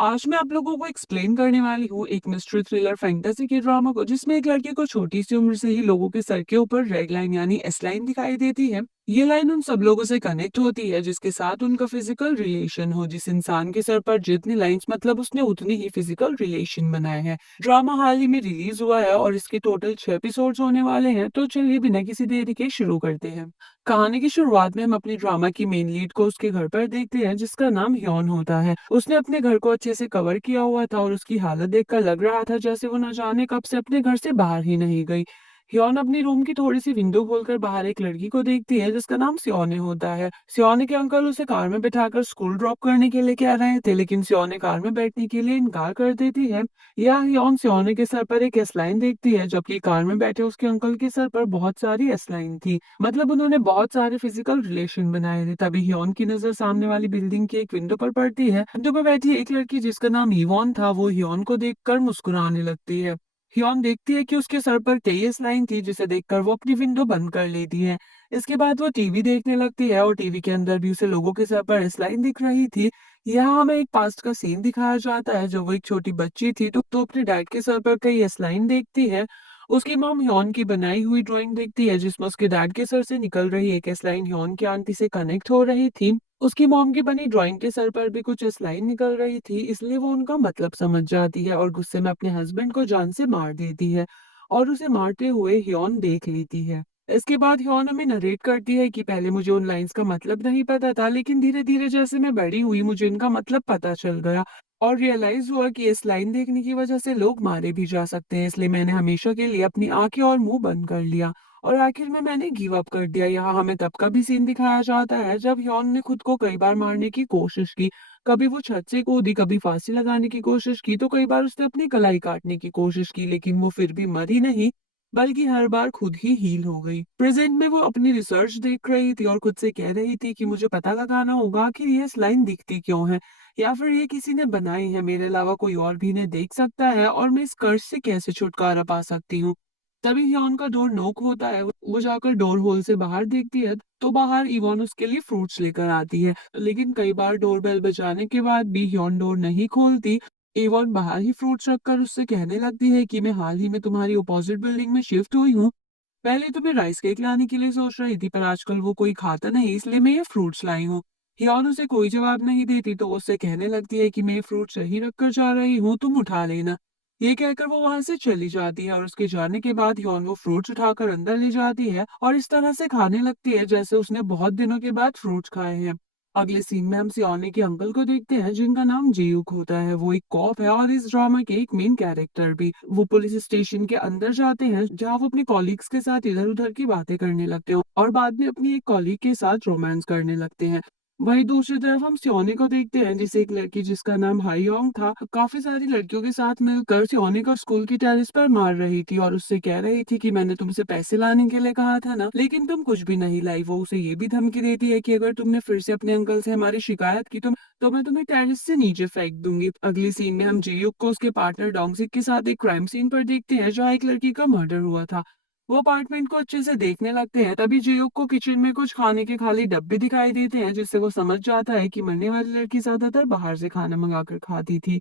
आज मैं आप लोगों को एक्सप्लेन करने वाली हूँ एक मिस्ट्री थ्रिलर फैंटेसी के ड्रामा को जिसमें एक लड़के को छोटी सी उम्र से ही लोगों के सर के ऊपर रेड लाइन यानी एस लाइन दिखाई देती है। ये लाइन उन सब लोगों से कनेक्ट होती है जिसके साथ उनका फिजिकल रिलेशन हो। जिस इंसान के सर पर जितनी लाइंस मतलब उसने उतनी ही फिजिकल रिलेशन बनाए हैं। ड्रामा हाल ही में रिलीज हुआ है और इसके टोटल 6 एपिसोड्स होने वाले हैं। तो चलिए बिना किसी देरी के शुरू करते हैं। कहानी की शुरुआत में हम अपनी ड्रामा की मेन लीड को उसके घर पर देखते हैं जिसका नाम ह्योन होता है। उसने अपने घर को अच्छे से कवर किया हुआ था और उसकी हालत देखकर लग रहा था जैसे वो न जाने कब से अपने घर से बाहर ही नहीं गई। ह्योन अपनी रूम की थोड़ी सी विंडो खोलकर बाहर एक लड़की को देखती है जिसका नाम सियोने होता है। सियोने के अंकल उसे कार में बिठाकर स्कूल ड्रॉप करने के लिए कह रहे थे, लेकिन सियोने कार में बैठने के लिए इनकार कर देती है। यह ह्योन सियोने के सर पर एक एस लाइन देखती है जबकि कार में बैठे उसके अंकल के सर पर बहुत सारी एस लाइन थी। मतलब उन्होंने बहुत सारे फिजिकल रिलेशन बनाए थे। तभी ह्योन की नजर सामने वाली बिल्डिंग की एक विंडो पर पड़ती है। विंडो पर बैठी एक लड़की जिसका नाम ईवॉन था, वो ह्योन को देखकर मुस्कुराने लगती है। ह्योन देखती है कि उसके सर पर तेईस लाइन थी जिसे देखकर वो अपनी विंडो बंद कर लेती है। इसके बाद वो टीवी देखने लगती है और टीवी के अंदर भी उसे लोगों के सर पर एस लाइन दिख रही थी। यहाँ हमें एक पास्ट का सीन दिखाया जाता है जो वो एक छोटी बच्ची थी तो अपने डैड के सर पर कई एस लाइन देखती है। उसकी मॉम ह्योन की बनाई हुई ड्राइंग देखती है जिसमें उसके डैड के सर से निकल रही एक एस लाइन ह्योन की आंटी से कनेक्ट हो रही थी। उसकी मॉम की बनी ड्राइंग के सर पर भी कुछ एस लाइन निकल रही थी, इसलिए वो उनका मतलब समझ जाती है और गुस्से में अपने हस्बैंड को जान से मार देती है और उसे मारते हुए ह्योन देख लेती है। इसके बाद ह्योन हमें नरेट करती है कि पहले मुझे उन लाइंस का मतलब नहीं पता था, लेकिन धीरे धीरे जैसे मैं बड़ी हुई मुझे इनका मतलब पता चल गया और रियलाइज हुआ कि इस लाइन देखने की वजह से लोग मारे भी जा सकते हैं। इसलिए मैंने हमेशा के लिए अपनी आंखें और मुंह बंद कर लिया और आखिर में मैंने गिव अप कर दिया। यहाँ हमें तब का भी सीन दिखाया जाता है जब यौन ने खुद को कई बार मारने की कोशिश की। कभी वो छत से कूदी, कभी फांसी लगाने की कोशिश की, तो कई बार उसने अपनी कलाई काटने की कोशिश की, लेकिन वो फिर भी मरी नहीं बल्कि हर बार खुद ही हील हो गई। प्रेजेंट में वो अपनी रिसर्च देख रही थी और खुद से कह रही थी कि मुझे पता लगाना होगा कि ये लाइन दिखती क्यों है या फिर ये किसी ने बनाई है, मेरे अलावा कोई और भी इन्हें देख सकता है और मैं इस कर्ज से कैसे छुटकारा पा सकती हूँ। तभी ह्योन का डोर नॉक होता है। वो जाकर डोर होल से बाहर देखती है तो बाहर इवॉन उसके लिए फ्रूट्स लेकर आती है, लेकिन कई बार डोर बेल बजाने के बाद भी ह्योन डोर नहीं खोलती। इवॉन बाहर ही फ्रूट्स रखकर उससे कहने लगती है कि मैं हाल ही में तुम्हारी अपोजिट बिल्डिंग में शिफ्ट हुई हूँ। पहले तो मैं राइस केक लाने के लिए सोच रही थी पर आजकल वो कोई खाता नहीं, इसलिए मैं ये फ्रूट्स लाई हूँ। हियॉन उसे कोई जवाब नहीं देती तो वो उससे कहने लगती है कि मैं ये फ्रूट्स यहीं रख कर जा रही हूँ, तुम उठा लेना। ये कहकर वो वहां से चली जाती है और उसके जाने के बाद हियॉन वो फ्रूट्स उठाकर अंदर ले जाती है और इस तरह से खाने लगती है जैसे उसने बहुत दिनों के बाद फ्रूट्स खाए हैं। अगले सीन में हम सियोने के अंकल को देखते हैं जिनका नाम जेयुक होता है। वो एक कॉप है और इस ड्रामा के एक मेन कैरेक्टर भी। वो पुलिस स्टेशन के अंदर जाते हैं जहाँ वो अपने कॉलीग्स के साथ इधर उधर की बातें करने लगते हैं और बाद में अपनी एक कॉलीग के साथ रोमांस करने लगते हैं। वहीं दूसरी तरफ हम सियोने को देखते हैं जिसे एक लड़की जिसका नाम हाईयोंग था काफी सारी लड़कियों के साथ मिलकर सियोने को स्कूल की टेरेस पर मार रही थी और उससे कह रही थी कि मैंने तुमसे पैसे लाने के लिए कहा था ना, लेकिन तुम कुछ भी नहीं लाई। वो उसे ये भी धमकी देती है कि अगर तुमने फिर से अपने अंकल से हमारी शिकायत की तो मैं तुम्हें टेरेस से नीचे फेंक दूंगी। अगली सीन में हम जीयुक को उसके पार्टनर डोंगसिक के साथ एक क्राइम सीन पर देखते हैं जहाँ एक लड़की का मर्डर हुआ था। वो अपार्टमेंट को अच्छे से देखने लगते हैं तभी जीयुक को किचन में कुछ खाने के खाली डब्बे दिखाई देते हैं जिससे वो समझ जाता है कि मरने वाली लड़की ज्यादातर बाहर से खाना मंगाकर खाती थी।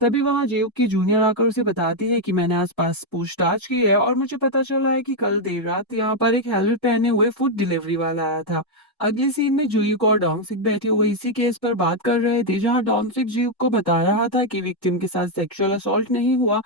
तभी वहां जेब की जूनियर आकर उसे बताती है कि मैंने आसपास पूछताछ की है और मुझे पता चला है कि कल देर रात यहाँ पर एक हेलमेट पहने हुए फूड डिलीवरी वाला आया था। अगले सीन में जूयुक और डोंगसिक बैठे हुए इसी केस पर बात कर रहे थे जहाँ डोंगसिक जूयुक को बता रहा था कि विक्टिम के साथ सेक्सुअल असॉल्ट नहीं हुआ,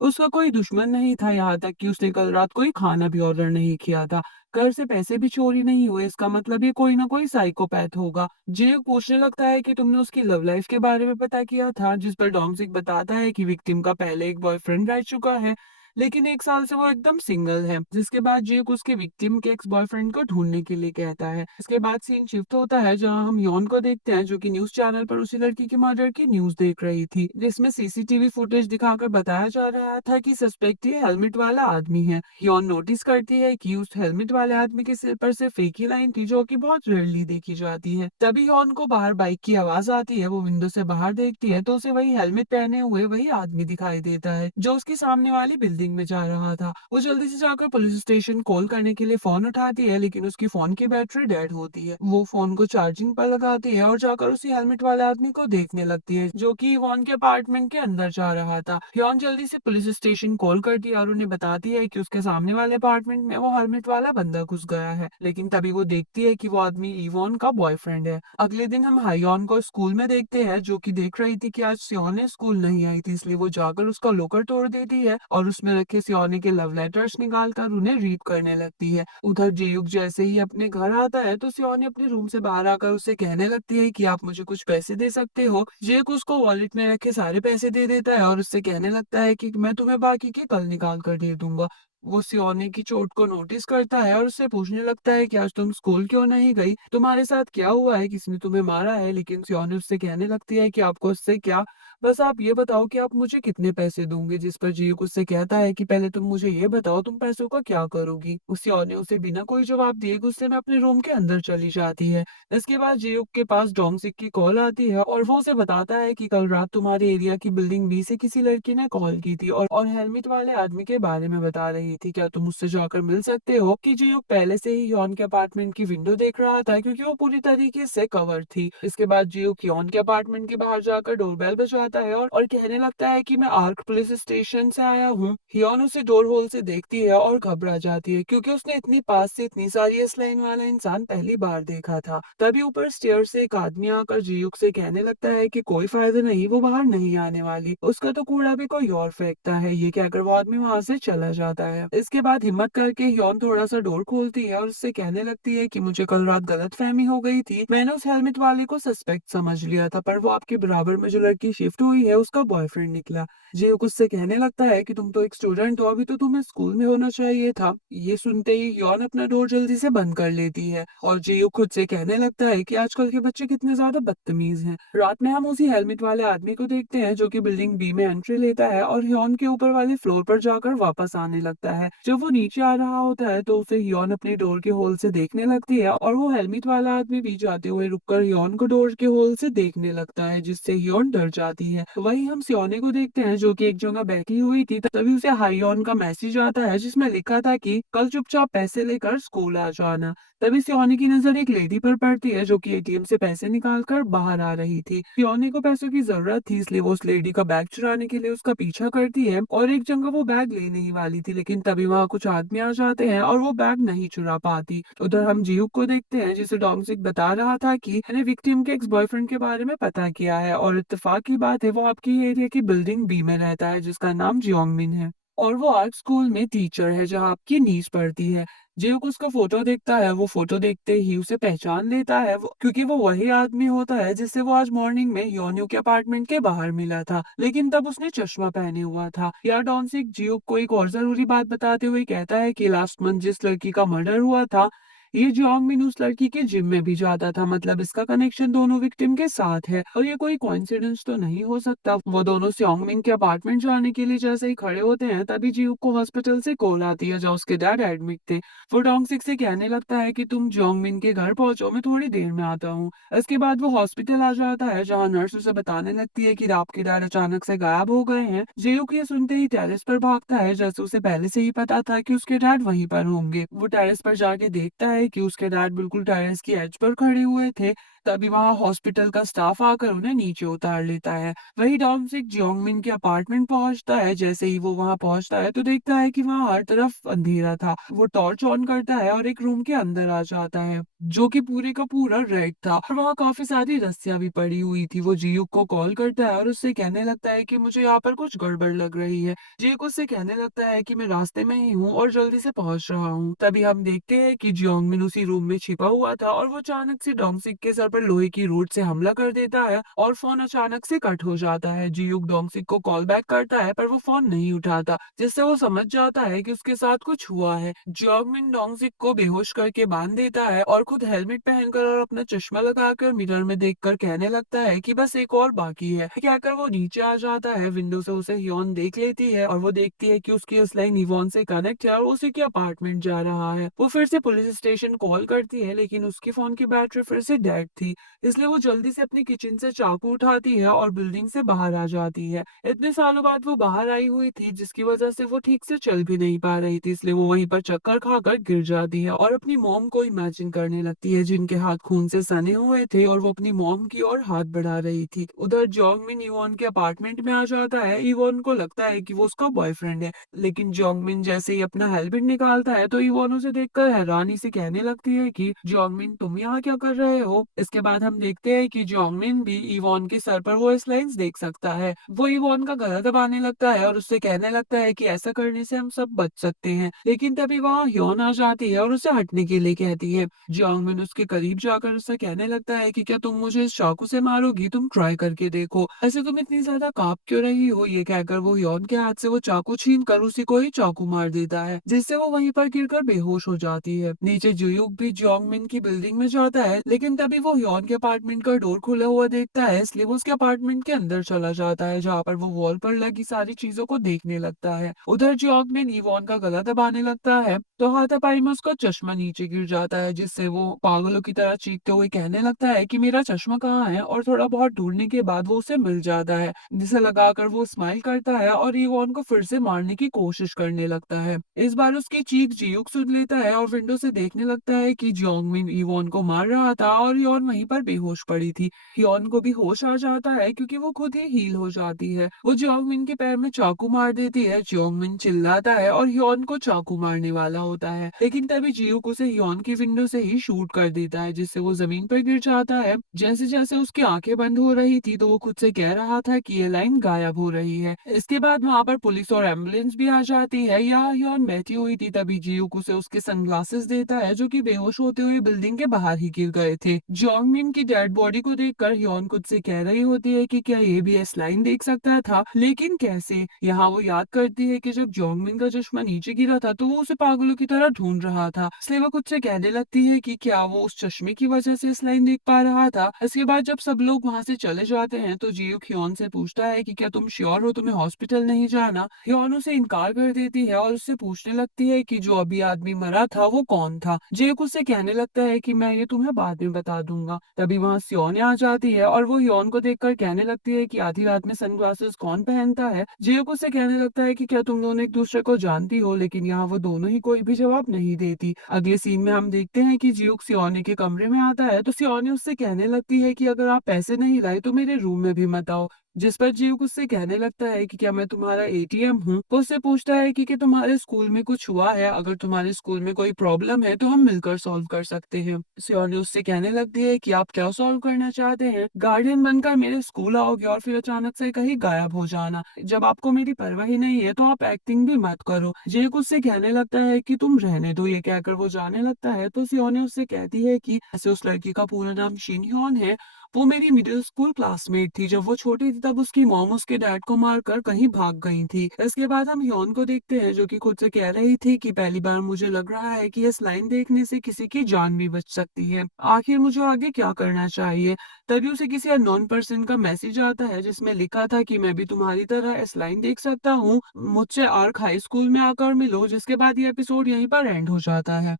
उसका कोई दुश्मन नहीं था, यहाँ तक कि उसने कल रात कोई खाना भी ऑर्डर नहीं किया था, घर से पैसे भी चोरी नहीं हुए। इसका मतलब ये कोई ना कोई साइकोपैथ होगा। जे पूछने लगता है कि तुमने उसकी लव लाइफ के बारे में पता किया था, जिस पर डोंगसिक बताता है कि विक्टिम का पहले एक बॉयफ्रेंड रह चुका है लेकिन एक साल से वो एकदम सिंगल है। जिसके बाद जेक उसके विक्टिम के एक्स बॉयफ्रेंड को ढूंढने के लिए कहता है। इसके बाद सीन शिफ्ट होता है जहां हम यौन को देखते हैं जो कि न्यूज चैनल पर उसी लड़की के मर्डर की न्यूज देख रही थी, जिसमें सीसीटीवी फुटेज दिखाकर बताया जा रहा था कि सस्पेक्ट ये हेलमेट वाला आदमी है। यौन नोटिस करती है कि उस हेलमेट वाले आदमी के सिर पर सिर्फ एक ही लाइन थी जो कि बहुत रेयरली देखी जाती है। तभी यौन को बाहर बाइक की आवाज आती है। वो विंडो से बाहर देखती है तो उसे वही हेलमेट पहने हुए वही आदमी दिखाई देता है जो उसकी सामने वाली बिल्डिंग बिल्डिंग में जा रहा था। वो जल्दी से जाकर पुलिस स्टेशन कॉल करने के लिए फोन उठाती है, लेकिन उसकी फोन की बैटरी डेड होती है। वो फोन को चार्जिंग पर लगाती है और जाकर उसी हेलमेट वाले आदमी को देखने लगती है, जो कि यvonne के अपार्टमेंट के अंदर जा रहा था। यvonne जल्दी से पुलिस स्टेशन कॉल करती है और उन्हें बताती है कि उसके सामने वाले अपार्टमेंट में वो हेलमेट वाला बंदा घुस गया है, लेकिन तभी वो देखती है कि वो आदमी यvonne का बॉयफ्रेंड है। अगले दिन हम हायोन को स्कूल में देखते हैं, जो कि देख रही थी कि आज सियोने स्कूल नहीं आई थी, इसलिए वो जाकर उसका लॉकर तोड़ देती है और उसमें रखे सियोने के लव लेटर्स निकालकर उन्हें रीड करने लगती है। उधर जियुक जैसे ही अपने घर आता है तो सियोने अपने रूम से बाहर आकर उसे कहने लगती है कि आप मुझे कुछ पैसे दे सकते हो। जियुक उसको वॉलेट में रखे सारे पैसे दे देता है और उससे कहने लगता है कि मैं तुम्हें बाकी के कल निकाल कर दे दूंगा। वो सियोने की चोट को नोटिस करता है और उससे पूछने लगता है कि आज तुम स्कूल क्यों नहीं गई, तुम्हारे साथ क्या हुआ है, किसने तुम्हें मारा है। लेकिन सियोने उससे कहने लगती है कि आपको उससे क्या, बस आप ये बताओ कि आप मुझे कितने पैसे दोगे। जिस पर जियुक उससे कहता है कि पहले तुम मुझे ये बताओ तुम पैसों का क्या करोगी। उस सियोने उसे बिना कोई जवाब दिए गुस्से में अपने रूम के अंदर चली जाती है। इसके बाद जियुक के पास डोंगसिक की कॉल आती है और वो उसे बताता है कि कल रात तुम्हारे एरिया की बिल्डिंग बी से किसी लड़की ने कॉल की थी और हेलमेट वाले आदमी के बारे में बता रही थी, क्या तुम उससे जाकर मिल सकते हो। कि जियुक पहले से ही यॉन के अपार्टमेंट की विंडो देख रहा था, क्योंकि वो पूरी तरीके से कवर थी। इसके बाद जियुक यॉन के अपार्टमेंट के बाहर जाकर डोरबेल बजाता है और कहने लगता है कि मैं आर्क पुलिस स्टेशन से आया हूँ। हियोन उसे डोर होल से देखती है और घबरा जाती है, क्योंकि उसने इतनी पास से इतनी सारी एस लाइन वाला इंसान पहली बार देखा था। तभी ऊपर स्टेयर से एक आदमी आकर जियुक से कहने लगता है कि कोई फायदा नहीं, वो बाहर नहीं आने वाली, उसका तो कूड़ा भी कोई और फेंकता है। ये कहकर वो आदमी वहां से चला जाता है। इसके बाद हिम्मत करके हियोन थोड़ा सा डोर खोलती है और उससे कहने लगती है कि मुझे कल रात गलतफहमी हो गई थी, मैंने उस हेलमेट वाले को सस्पेक्ट समझ लिया था, पर वो आपके बराबर में जो लड़की शिफ्ट हुई है उसका बॉयफ्रेंड निकला। जियुक उससे कहने लगता है कि तुम तो एक स्टूडेंट हो, अभी तो तुम्हें स्कूल में होना चाहिए था। ये सुनते ही हियोन अपना डोर जल्दी से बंद कर लेती है और जियुक खुद से कहने लगता है कि आजकल के बच्चे कितने ज्यादा बदतमीज हैं। रात में हम उसी हेलमेट वाले आदमी को देखते हैं, जो कि बिल्डिंग बी में एंट्री लेता है और हियोन के ऊपर वाले फ्लोर पर जाकर वापस आने लगता है। जब वो नीचे आ रहा होता है तो उसे हियोन अपने डोर के होल से देखने लगती है और वो हेलमेट वाला आदमी भी जाते हुए रुककर हियोन को डोर के होल से देखने लगता है, जिससे हियोन डर जाती है। वहीं हम सियोने को देखते हैं, जो कि एक जगह बैठी हुई थी। तभी उसे हाईयोन का मैसेज आता है, जिसमें लिखा था कि कल चुपचाप पैसे लेकर स्कूल आ जाना। तभी सियोने की नजर एक लेडी पर पड़ती है, जो कि एटीएम से पैसे निकालकर बाहर आ रही थी। सियोने को पैसों की जरूरत थी, इसलिए वो उस लेडी का बैग चुराने के लिए उसका पीछा करती है और एक जगह वो बैग लेने ही वाली थी, लेकिन तभी वहाँ कुछ आदमी आ जाते हैं और वो बैग नहीं चुरा पाती। उधर हम जियुक को देखते हैं, जिसे डोंगसिक बता रहा था कि मैंने विक्टिम के एक्स बॉयफ्रेंड के बारे में पता किया है और इत्तेफाक की बात है वो आपकी एरिया की बिल्डिंग बी में रहता है, जिसका नाम जियोंगमिन है और वो आर्ट स्कूल में टीचर है जहाँ आपकी नीज पड़ती है। जियुक उसका फोटो देखता है, वो फोटो देखते ही उसे पहचान लेता है, क्योंकि वो वही आदमी होता है जिससे वो आज मॉर्निंग में योन्यू के अपार्टमेंट के बाहर मिला था, लेकिन तब उसने चश्मा पहने हुआ था। यार डॉनसिक जियुक को एक और जरूरी बात बताते हुए कहता है कि लास्ट मंथ जिस लड़की का मर्डर हुआ था, ये जियोंगमिन उस लड़की के जिम में भी जाता था, मतलब इसका कनेक्शन दोनों विक्टिम के साथ है और ये कोई कोइंसिडेंस तो नहीं हो सकता। वो दोनों सियोंगमिन के अपार्टमेंट जाने के लिए जैसे ही खड़े होते हैं, तभी जियुक को हॉस्पिटल से कॉल आती है, जहाँ उसके डैड एडमिट थे। वो डोंगसिक से कहने लगता है कि तुम जियोंगमिन के घर पहुंचो, मैं थोड़ी देर में आता हूँ। इसके बाद वो हॉस्पिटल आ जाता है, जहाँ नर्स उसे बताने लगती है कि आपके डैड अचानक से गायब हो गए हैं। जियुक ये सुनते ही टेरेस पर भागता है, जैसे उसे पहले से ही पता था कि उसके डैड वहीं पर होंगे। वो टेरेस पर जाके देखता है कि उसके डैड बिल्कुल टेरेस की एज पर खड़े हुए थे। तभी वहाँ हॉस्पिटल का स्टाफ आकर उन्हें नीचे उतार लेता है। वही डोंगसिक जियोंगमिन के अपार्टमेंट पहुंचता है। जैसे ही वो वहां पहुंचता है तो देखता है कि वहां हर तरफ अंधेरा था। वो टॉर्च ऑन करता है और एक रूम के अंदर आ जाता है, जो कि पूरे का पूरा रेड था और वहाँ काफी सारी रस्सियां भी पड़ी हुई थी। वो जियुक को कॉल करता है और उससे कहने लगता है कि मुझे यहाँ पर कुछ गड़बड़ लग रही है। जियुक उससे कहने लगता है कि मैं रास्ते में ही हूँ और जल्दी से पहुंच रहा हूँ। तभी हम देखते हैं कि जियोंगमिन उसी रूम में छिपा हुआ था और वो अचानक से डोंगसिक के सर पर लोहे की रोड से हमला कर देता है और फोन अचानक से कट हो जाता है। जियुक डोंगसिक को कॉल बैक करता है, पर वो फोन नहीं उठाता, जिससे वो समझ जाता है कि उसके साथ कुछ हुआ है। जियोंगमिन डोंगसिक को बेहोश करके बांध देता है और खुद हेलमेट पहनकर और अपना चश्मा लगाकर मिरर में देखकर कहने लगता है कि बस एक और बाकी है। कहकर वो नीचे आ जाता है। विंडो से उसे हियोन देख लेती है और वो देखती है कि उसकी उस लाइन इवॉन से कनेक्ट है और उसी के अपार्टमेंट जा रहा है। वो फिर से पुलिस स्टेशन कॉल करती है, लेकिन उसके फोन की बैटरी फिर से डेड थी, इसलिए वो जल्दी से अपनी किचन से चाकू उठाती है और बिल्डिंग से बाहर आ जाती है। इतने सालों बाद वो बाहर आई हुई थी, जिसकी वजह से वो ठीक से चल भी नहीं पा रही थी, इसलिए वो वहीं पर चक्कर खाकर गिर जाती है और अपनी मॉम को इमेजिन करने लगती है, जिनके हाथ खून से सने हुए थे और वो अपनी मॉम की ओर हाथ बढ़ा रही थी। उधर जोंगमिन इवॉन के अपार्टमेंट में आ जाता है। इवॉन को लगता है कि वो उसका बॉयफ्रेंड है, लेकिन जोंगमिन जैसे ही अपना हेलमेट निकालता है तो इवॉन उसे देखकर हैरानी से कहने लगती है कि जोंगमिन, तुम यहाँ क्या कर रहे हो। इसके बाद हम देखते हैं कि जोंगमिन भी इवॉन के सर पर वो स्लाइड्स देख सकता है। वो इवॉन का गला दबाने लगता है और उससे कहने लगता है कि ऐसा करने से हम सब बच सकते हैं, लेकिन तभी वहाँ ह्योन आ जाती है और उसे हटने के लिए कहती है। जियांगमिन उसके करीब जाकर उससे कहने लगता है कि क्या तुम मुझे इस चाकू से मारोगी, तुम ट्राई करके देखो, ऐसे तुम इतनी ज्यादा कांप क्यों रही हो। ये कहकर वो ह्योन के हाथ से वो चाकू छीन कर उसी को ही चाकू मार देता है, जिससे वो वहीं पर गिरकर बेहोश हो जाती है। नीचे जुयुक भी जियांगमिन की बिल्डिंग में जाता है, लेकिन तभी वो ह्योन के अपार्टमेंट का डोर खुला हुआ देखता है, इसलिए वो उसके अपार्टमेंट के अंदर चला जाता है, जहाँ पर वो वॉल पर लगी सारी चीजों को देखने लगता है। उधर जियांगमिन इवॉन का गला दबाने लगता है तो हाथापाई में उसका चश्मा नीचे गिर जाता है, जिससे वो पागलों की तरह चीखते हुए कहने लगता है कि मेरा चश्मा कहाँ है, और थोड़ा बहुत ढूंढने के बाद वो उसे मिल जाता है, जिसे लगाकर वो स्माइल करता है और इवॉन को फिर से मारने की कोशिश करने लगता है। इस बार उसकी चीख जियुक सुन लेता है और विंडो से देखने लगता है कि जोंगमिन इवॉन को मार रहा था और यॉन वहीं पर बेहोश पड़ी थी। यॉन को भी होश आ जाता है क्योंकि वो खुद ही हील हो जाती है। वो जोंगमिन के पैर में चाकू मार देती है। जोंगमिन चिल्लाता है और ह्योन को चाकू मारने वाला होता है, लेकिन तभी जियुक उसे ह्योन की विंडो से ही शूट कर देता है, जिससे वो जमीन पर गिर जाता है। जैसे जैसे उसकी आंखें बंद हो रही थी तो वो खुद से कह रहा था कि ये लाइन गायब हो रही है। इसके बाद वहां पर पुलिस और एम्बुलेंस भी आ जाती है। यहाँ ह्योन बैठी हुई थी, तभी जियुक उसे उसके सनग्लासेस देता है, जो कि बेहोश होते हुए बिल्डिंग के बाहर ही गिर गए थे। जोंगमिन की डेड बॉडी को देखकर ह्योन खुद से कह रही होती है कि क्या ये भी इस लाइन देख सकता था, लेकिन कैसे। यहाँ वो याद करती है कि जब जोंगमिन का चश्मा नीचे गिरा था तो वो उसे पागलों की तरह ढूंढ रहा था, इसलिए वो खुद से कहने लगती है कि क्या वो उस चश्मे की वजह से इस लाइन देख पा रहा था। इसके बाद जब सब लोग वहां से चले जाते हैं तो जियुक ह्योन से पूछता है कि क्या तुम श्योर हो तुम्हें हॉस्पिटल नहीं जाना। ह्योन उसे इनकार कर देती है और उससे पूछने लगती है कि जो अभी आदमी मरा था वो कौन था। जियुक उससे कहने लगता है कि मैं ये तुम्हें बाद में बता दूंगा। तभी वहां सियोने आ जाती है और वो ह्योन को देखकर कहने लगती है कि आधी रात में सनग्लासेस कौन पहनता है। जियुक उससे कहने लगता है कि क्या तुम दोनों एक दूसरे को जानती हो, लेकिन यहाँ वो दोनों ही कोई भी जवाब नहीं देती। अगले सीन में हम देखते हैं कि जियुक सियोने के कमरे में आता है तो सियोने उससे कहने लगती है कि अगर आप पैसे नहीं लाए तो मेरे रूम में भी मत आओ। जिस पर जियुक उससे कहने लगता है कि क्या मैं तुम्हारा एटीएम हूँ। वो उससे पूछता है कि तुम्हारे स्कूल में कुछ हुआ है, अगर तुम्हारे स्कूल में कोई प्रॉब्लम है तो हम मिलकर सॉल्व कर सकते हैं। सियोने उससे कहने लगती है कि आप क्या सॉल्व करना चाहते हैं, गार्डियन बनकर मेरे स्कूल आओगे और फिर अचानक से कहीं गायब हो जाना। जब आपको मेरी परवाह ही नहीं है तो आप एक्टिंग भी मत करो। जियुक उससे कहने लगता है कि तुम रहने दो। ये कहकर वो जाने लगता है तो सियोने उससे कहती है कि ऐसे उस लड़की का पूरा नाम शिन ह्योन है, वो मेरी मिडिल स्कूल क्लासमेट थी। जब वो छोटी थी तब उसकी मॉम उसके डैड को मारकर कहीं भाग गई थी। इसके बाद हम ह्योन को देखते हैं, जो कि खुद से कह रही थी कि पहली बार मुझे लग रहा है कि इस लाइन देखने से किसी की जान भी बच सकती है। आखिर मुझे आगे क्या करना चाहिए। तभी उसे किसी अननोन पर्सन का मैसेज आता है, जिसमें लिखा था कि मैं भी तुम्हारी तरह इस लाइन देख सकता हूँ, मुझसे आर्क हाई स्कूल में आकर मिलो। जिसके बाद ये एपिसोड यहीं पर एंड हो जाता है।